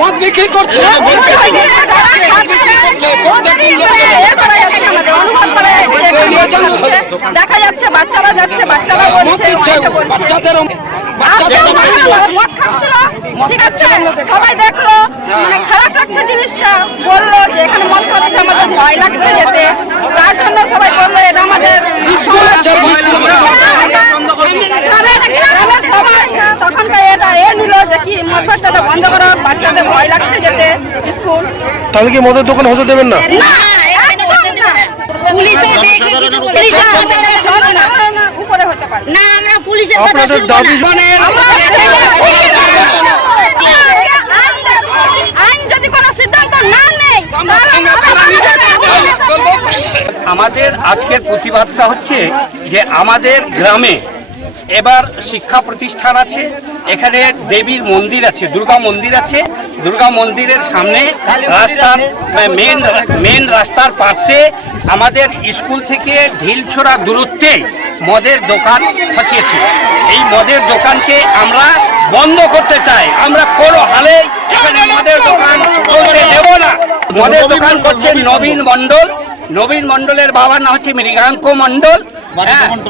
মদ বিক্রি করছে, দেখা যাচ্ছে বাচ্চারা যাচ্ছে, বাচ্চারা বলছে বাচ্চাদের মদ খাচ্ছিল, ঠিক আছে, সবাই দেখলো, মানে খারাপ লাগছে জিনিসটা, বললো যে এখানে মদ খাচ্ছে, আমাদের ভয় লাগছে যেতে, তার জন্য সবাই বললো এটা আমাদের স্কুল আছে, সবাই তখনকার এটা নিল যে কি মদ ভাট্টাটা বন্ধ করো, বাচ্চাদের ভয় লাগছে যেতে স্কুল। তাহলে কি মদের দোকান হতে দেবেন না? উপরে হতে পারে না, আমরা পুলিশের আপনাদের দাবি আইন যদি কোনো সিদ্ধান্ত না নেয়, আমাদের আজকের প্রতিবাদটা হচ্ছে যে আমাদের গ্রামে এবার শিক্ষা প্রতিষ্ঠান আছে, এখানে দেবীর মন্দির আছে, দুর্গা মন্দির আছে, দুর্গা মন্দিরের সামনে রাস্তার মেন রাস্তার পাশে আমাদের স্কুল থেকে ঢিলছোড়া দূরত্বে মদের দোকান ফসিয়েছে। এই মদের দোকানকে আমরা বন্ধ করতে চাই, আমরা কোনো হালে এখানে মদের দোকান করতে দেব না। মদের দোকান করছে নবীন মণ্ডল, নবীন মণ্ডলের বাবার নাম হচ্ছে মৃগাঙ্ক মণ্ডল,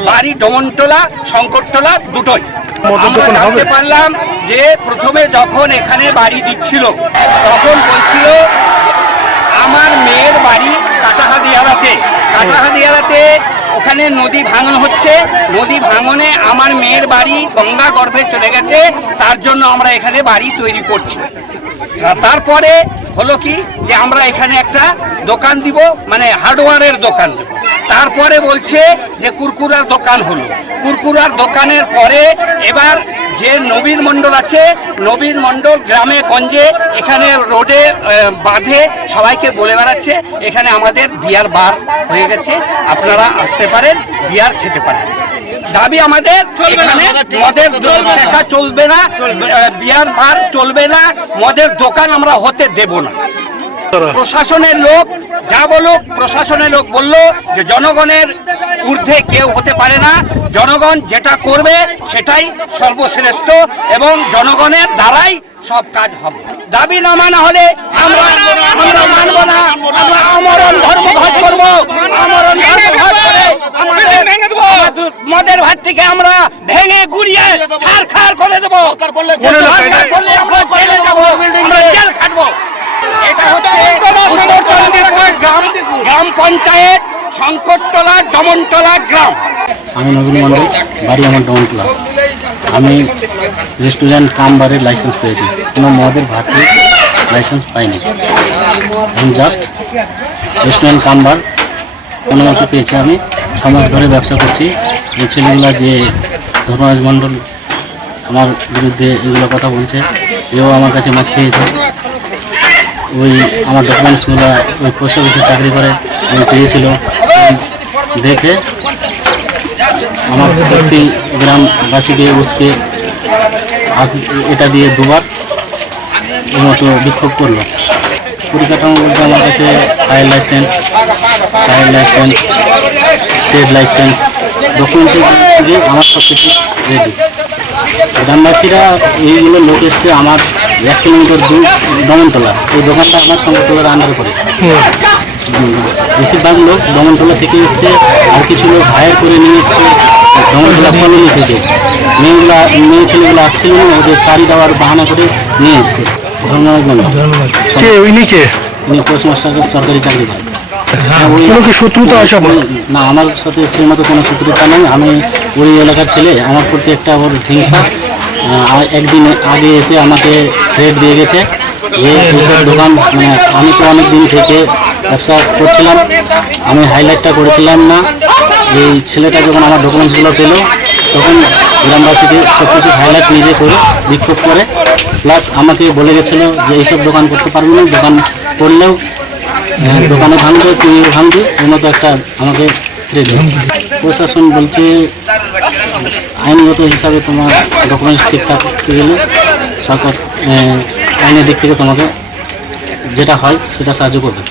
বাড়ি ডমনটোলা, শঙ্করটোলা দুটোই। আমরা জানতে পারলাম যে প্রথমে যখন এখানে বাড়ি দিচ্ছিল তখন বলছিল আমার মেয়ের বাড়ি কাটাহাদিয়ারাতে ওখানে নদী ভাঙন হচ্ছে, নদী ভাঙনে আমার মেয়ের বাড়ি গঙ্গা গর্ভে চলে গেছে, তার জন্য আমরা এখানে বাড়ি তৈরি করছি। তারপরে হলো কি যে আমরা এখানে একটা দোকান দিব, মানে হার্ডওয়্যারের দোকান দেব। তারপরে বলছে যে কুরকুরার দোকান হলো, কুরকুরার দোকানের পরে এবার যে নবীন মণ্ডল আছে, নবীন মণ্ডল গ্রামে গঞ্জে এখানে রোডে বাঁধে সবাইকে বলে বেড়াচ্ছে এখানে আমাদের বিয়ার বার হয়ে গেছে, আপনারা আসতে পারেন, বিয়ার খেতে পারেন। দাবি আমাদের এখানে মদের দেখা চলবে না, বিয়ার বার চলবে না, মদের দোকান আমরা হতে দেব না। প্রশাসনের লোক যা বলুক, প্রশাসনের লোক বলল যে জনগণের ঊর্ধ্বে কেউ হতে পারে না, জনগণ যেটা করবে সেটাই সর্বশ্রেষ্ঠ এবং জনগণের দ্বারাই সব কাজ হবে। দাবি না মানা হলে আমরা মানব না, আমরা আমরণ ধর্মঘট করব, আমরণ ধর্মঘট করে মদের ভাতটিকে আমরা ভেঙে গুড়িয়ে ছারখার করে দেবো, আমরা জেলে যাবো, আমরা জেল খাটবো। এটা হচ্ছে গ্রাম পঞ্চায়েত শঙ্করটোলা ডমনটোলা গ্রাম। আমি নবীন মণ্ডল, বাড়ি আমার ডমনটোলা। আমি রেস্টুরেন্ট কাম বারের লাইসেন্স পেয়েছি, কোনো মদের ভাতের লাইসেন্স পাইনি। আমি জাস্ট রেস্টুরেন্ট কাম বার কোনো মতো পেয়েছি। আমি 6 মাস ধরে ব্যবসা করছি। এই ছেলেগুলা যে ধর্মরাজ মণ্ডল আমার বিরুদ্ধে এগুলো কথা বলছে, এও আমার কাছে মাছ খেয়েছে। ওই আমার ডকুমেন্টসগুলো ওই পোস্ট অফিসে চাকরি করে ওই পেয়েছিল, দেখে আমার প্রতি গ্রামবাসীকে উসকে এটা দিয়ে দুবার এই মতো বিক্ষোভ করলো। পরিকাঠামো বলতে আমার কাছে ফায়ার লাইসেন্স, ট্রেড লাইসেন্স, ডকুমেন্টের দিয়ে আমার সব কিছু রেডি। গ্রামবাসীরা এইগুলো লোক এসছে আমার 1 কিলোমিটার দূর ডমনটোলা, এই দোকানটা আমার শঙ্করটোলার আন্ডারে করে। বেশিরভাগ লোক ডমনটোলা থেকে এসছে, আর কিছু লোক হায়ার করে নিয়ে এসছে ডমনটোলা কলোনি থেকে। মেয়ে ছেলেগুলো আসছিল না, ওদের শাড়ি দেওয়ার বাহানা করে নিয়ে এসছে। ধর্মরাজ মণ্ডল উনি পোস্টমাস্টারের সরকারি চাকরি করেন। শত্রুতা আছে না, আমার সাথে সেই মতো কোনো শত্রুতা নেই। আমি ওই এলাকার ছেলে, আমার প্রতি একটা ওর হিংসা। একদিন আগে এসে আমাকে থ্রেট দিয়ে গেছে যে এইসব দোকান, মানে আমি তো অনেক দিন থেকে ব্যবসা করছিলাম, আমি হাইলাইটটা করেছিলাম না। এই ছেলেটা যখন আমার ডকুমেন্টসগুলো পেল তখন গ্রামবাসীকে সব কিছু হাইলাইট নিজে করে বিক্ষোভ করে, প্লাস আমাকে বলে গেছিলো যে এইসব দোকান করতে পারবো না, দোকান করলেও দোকানে ভাঙবে, তুইও ভাঙবি, এই মতো একটা আমাকে থ্রেট দিচ্ছে। প্রশাসন বলছে আইনগত হিসাবে তোমার ডকুমেন্টস ঠিক থাকতে গেলে সরকার আইনের দিক থেকে তোমাকে যেটা হয় সেটা সাহায্য করবে।